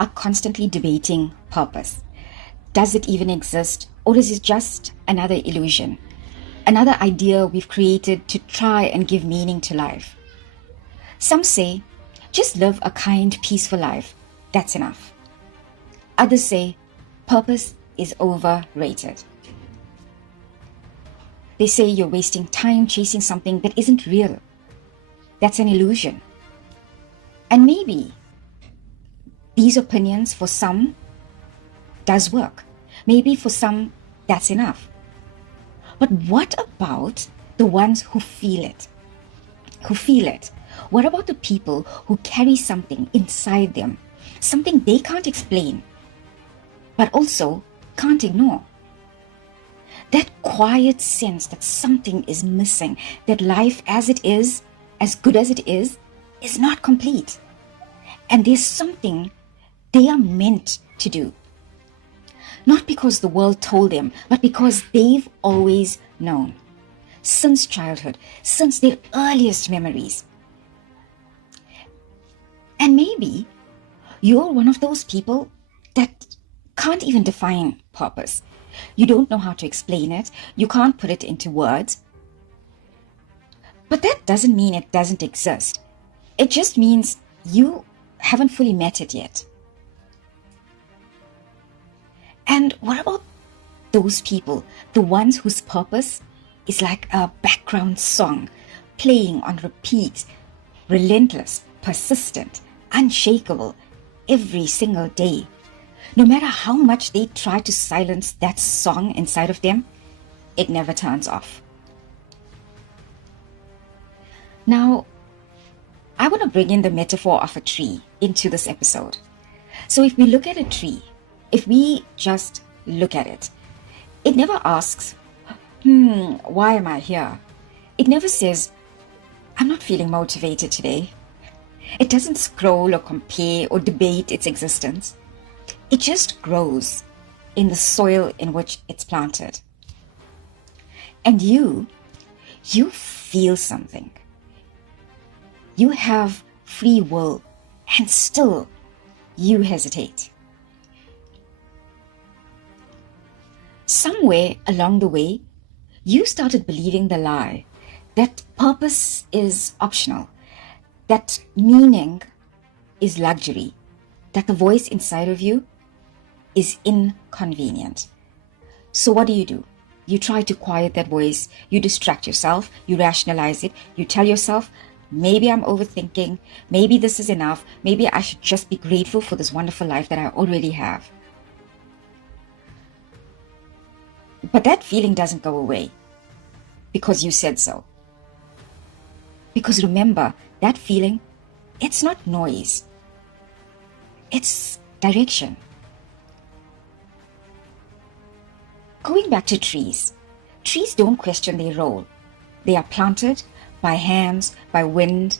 are constantly debating purpose. Does it even exist, or is it just another illusion? Another idea we've created to try and give meaning to life. Some say, just live a kind, peaceful life. That's enough. Others say, purpose is overrated. They say you're wasting time chasing something that isn't real. That's an illusion. And maybe these opinions for some does work. Maybe for some that's enough. But what about the ones who feel it? What about the people who carry something inside them, something they can't explain, but also can't ignore? That quiet sense that something is missing, that life as it is, as good as it is not complete. And there's something they are meant to do. Not because the world told them, but because they've always known. Since childhood, since their earliest memories. And maybe you're one of those people that can't even define purpose. You don't know how to explain it. You can't put it into words. But that doesn't mean it doesn't exist. It just means you haven't fully met it yet. And what about those people, the ones whose purpose is like a background song, playing on repeat, relentless, persistent, unshakable, every single day? No matter how much they try to silence that song inside of them, it never turns off. Now, I want to bring in the metaphor of a tree into this episode. So if we look at a tree, if we just look at it, it never asks, why am I here? It never says, I'm not feeling motivated today. It doesn't scroll or compare or debate its existence. It just grows in the soil in which it's planted. And you feel something. You have free will, and still you hesitate. Somewhere along the way, you started believing the lie that purpose is optional, that meaning is luxury, that the voice inside of you is inconvenient. So what do? You try to quiet that voice, you distract yourself, you rationalize it, you tell yourself, maybe I'm overthinking, maybe this is enough, maybe I should just be grateful for this wonderful life that I already have. But that feeling doesn't go away because you said so. Because remember, that feeling, it's not noise. It's direction. Going back to trees don't question their role. They are planted by hands, by wind,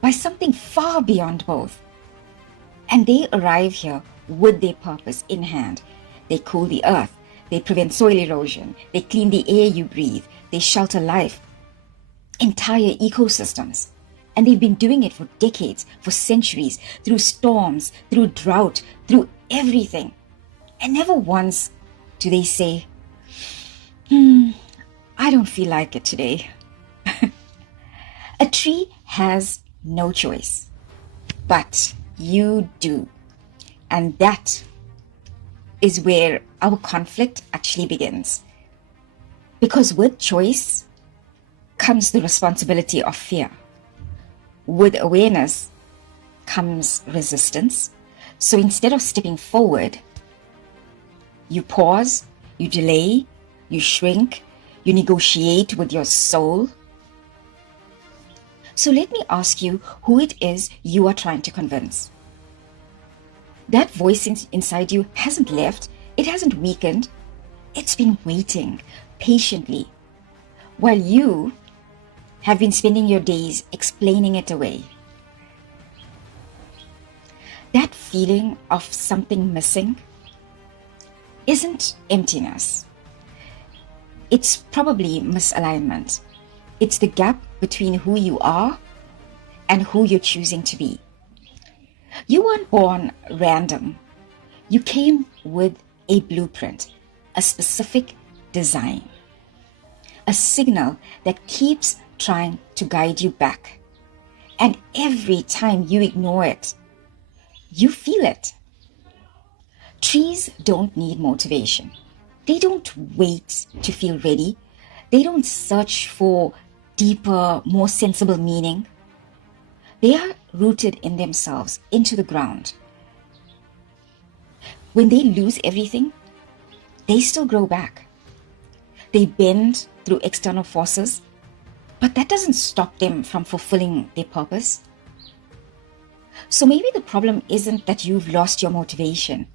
by something far beyond both. And they arrive here with their purpose in hand. They cool the earth. They prevent soil erosion. They clean the air you breathe. They shelter life, entire ecosystems. And they've been doing it for decades, for centuries, through storms, through drought, through everything. And never once do they say, I don't feel like it today. A tree has no choice, but you do. And that is where our conflict actually begins. Because with choice comes the responsibility of fear. With awareness comes resistance. So instead of stepping forward, you pause, you delay, you shrink, you negotiate with your soul. So let me ask you who it is you are trying to convince. That voice inside you hasn't left, it hasn't weakened, it's been waiting patiently while you have been spending your days explaining it away. That feeling of something missing isn't emptiness. It's probably misalignment. It's the gap between who you are and who you're choosing to be. You weren't born random. You came with a blueprint, a specific design, a signal that keeps trying to guide you back. And every time you ignore it, you feel it. Trees don't need motivation. They don't wait to feel ready. They don't search for deeper, more sensible meaning. They are rooted in themselves, into the ground. When they lose everything, they still grow back. They bend through external forces, but that doesn't stop them from fulfilling their purpose. So maybe the problem isn't that you've lost your motivation.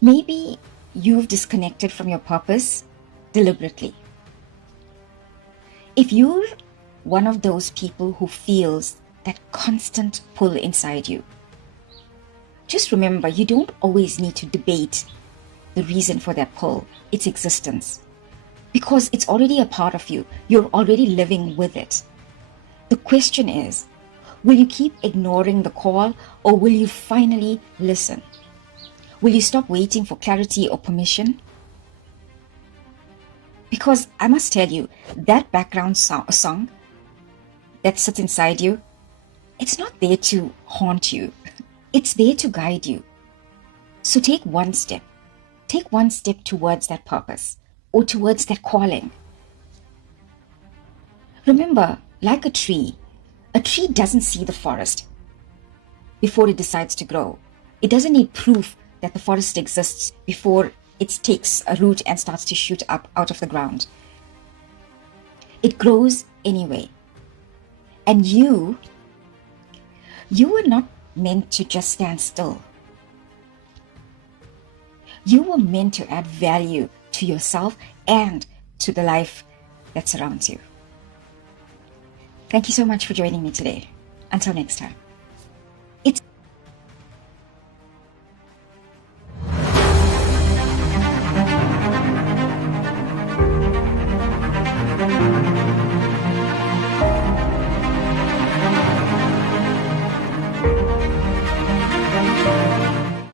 Maybe you've disconnected from your purpose deliberately. If you're one of those people who feels that constant pull inside you, just remember you don't always need to debate the reason for that pull, its existence, because it's already a part of you. You're already living with it. The question is, will you keep ignoring the call, or will you finally listen? Will you stop waiting for clarity or permission? Because I must tell you, that background song that sits inside you, it's not there to haunt you. It's there to guide you. So take one step. Take one step towards that purpose or towards that calling. Remember, like a tree doesn't see the forest before it decides to grow. It doesn't need proof that the forest exists before it takes a root and starts to shoot up out of the ground. It grows anyway. And you were not meant to just stand still. You were meant to add value to yourself and to the life that surrounds you. Thank you so much for joining me today. Until next time.